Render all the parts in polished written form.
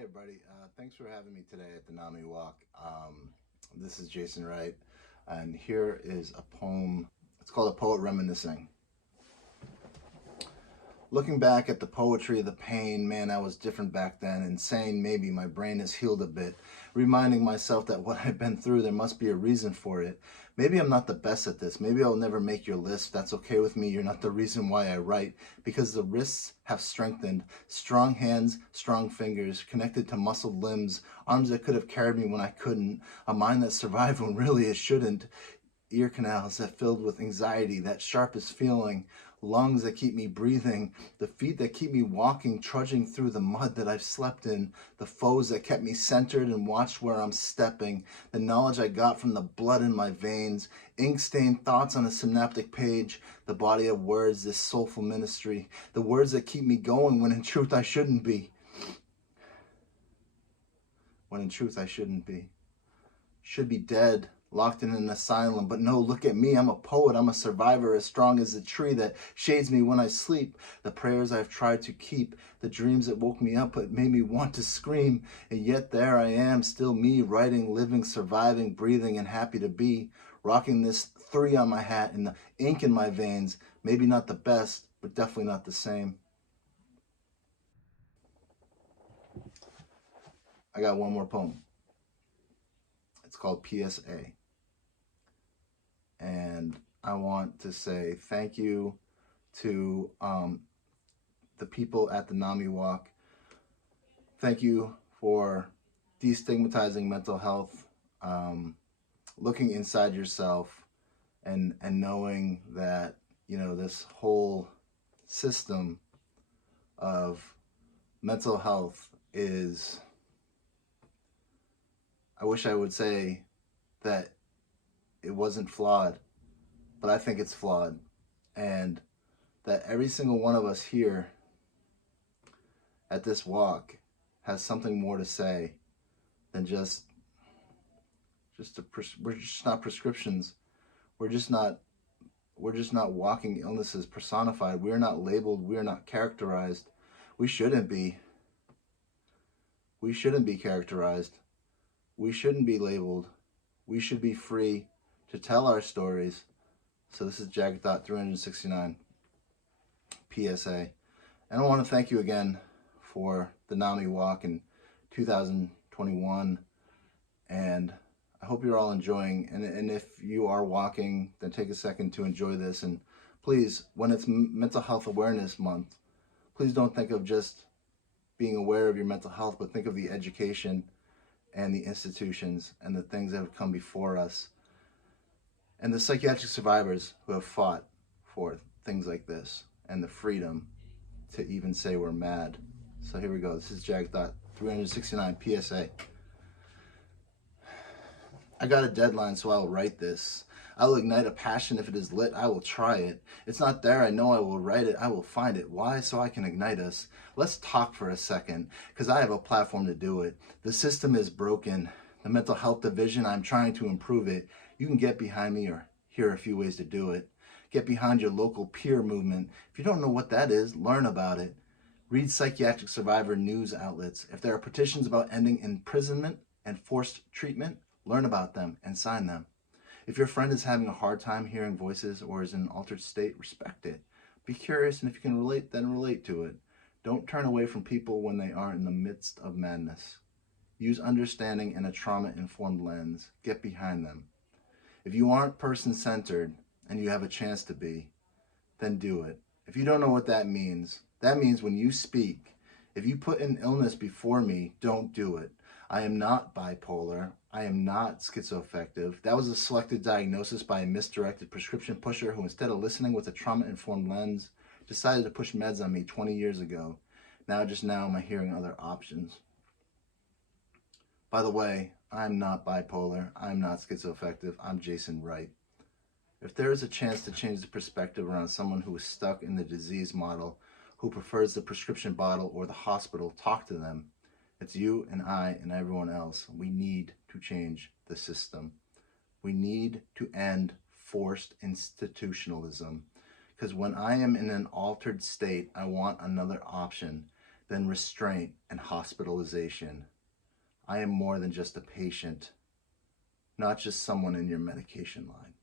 Hey everybody, thanks for having me today at the NAMI Walk. This is Jason Wright, and here is a poem. It's called A Poet Reminiscing. Looking back at the poetry of the pain, man, I was different back then. Insane, maybe my brain has healed a bit. Reminding myself that what I've been through, there must be a reason for it. Maybe I'm not the best at this. Maybe I'll never make your list. That's okay with me. You're not the reason why I write. Because the wrists have strengthened. Strong hands, strong fingers, connected to muscled limbs. Arms that could have carried me when I couldn't. A mind that survived when really it shouldn't. Ear canals that filled with anxiety, that sharpest feeling, lungs that keep me breathing, the feet that keep me walking, trudging through the mud that I've slept in, the foes that kept me centered and watched where I'm stepping, the knowledge I got from the blood in my veins, ink-stained thoughts on a synaptic page, the body of words, this soulful ministry, the words that keep me going when in truth I shouldn't be. When in truth I shouldn't be. Should be dead, locked in an asylum. But no, look at me. I'm a poet. I'm a survivor, as strong as the tree that shades me when I sleep. The prayers I've tried to keep, the dreams that woke me up but made me want to scream. And yet there I am, still me, writing, living, surviving, breathing, and happy to be. Rocking this 3 on my hat and the ink in my veins. Maybe not the best, but definitely not the same. I got one more poem. It's called PSA. And I want to say thank you to the people at the NAMI Walk. Thank you for destigmatizing mental health, looking inside yourself, and knowing that, you know, this whole system of mental health is, I wish I would say that it wasn't flawed, but I think it's flawed. And that every single one of us here at this walk has something more to say than we're just not prescriptions. We're just not walking illnesses personified. We're not labeled. We're not characterized. We shouldn't be. We shouldn't be characterized. We shouldn't be labeled. We should be free to tell our stories. So this is Jagged Thought 369 PSA. And I want to thank you again for the NAMI Walk in 2021. And I hope you're all enjoying. And if you are walking, then take a second to enjoy this. And please, when it's Mental Health Awareness Month, please don't think of just being aware of your mental health, but think of the education and the institutions and the things that have come before us and the psychiatric survivors who have fought for things like this and the freedom to even say we're mad. So here we go. This is Jagged Thought 369 PSA. I got a deadline, so I'll write this. I will ignite a passion. If it is lit, I will try it. It's not there, I know I will write it. I will find it. Why? So I can ignite us. Let's talk for a second, because I have a platform to do it. The system is broken. The mental health division, I'm trying to improve it. You can get behind me, or here are a few ways to do it. Get behind your local peer movement. If you don't know what that is, learn about it. Read psychiatric survivor news outlets. If there are petitions about ending imprisonment and forced treatment, learn about them and sign them. If your friend is having a hard time hearing voices or is in an altered state, respect it. Be curious, and if you can relate, then relate to it. Don't turn away from people when they are in the midst of madness. Use understanding and a trauma-informed lens. Get behind them. If you aren't person-centered and you have a chance to be, then do it. If you don't know what that means when you speak, if you put an illness before me, don't do it. I am not bipolar. I am not schizoaffective. That was a selected diagnosis by a misdirected prescription pusher who, instead of listening with a trauma-informed lens, decided to push meds on me 20 years ago. Now am I hearing other options. By the way, I'm not bipolar. I'm not schizoaffective. I'm Jason Wright. If there is a chance to change the perspective around someone who is stuck in the disease model, who prefers the prescription bottle or the hospital, talk to them. It's you and I and everyone else. We need to change the system. We need to end forced institutionalism. Because when I am in an altered state, I want another option. than restraint and hospitalization. I am more than just a patient, not just someone in your medication line.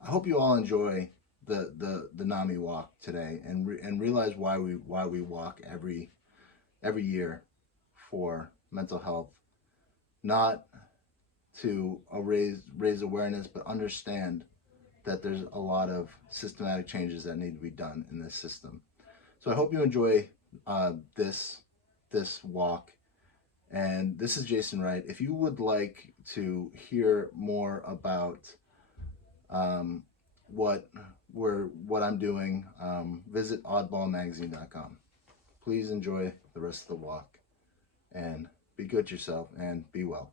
I hope you all enjoy the NAMI walk today and realize why we walk every year for mental health, not to raise awareness, but understand that there's a lot of systematic changes that need to be done in this system. So I hope you enjoy this walk. And this is Jason Wright. If you would like to hear more about what I'm doing, visit oddballmagazine.com. Please enjoy the rest of the walk and be good to yourself and be well.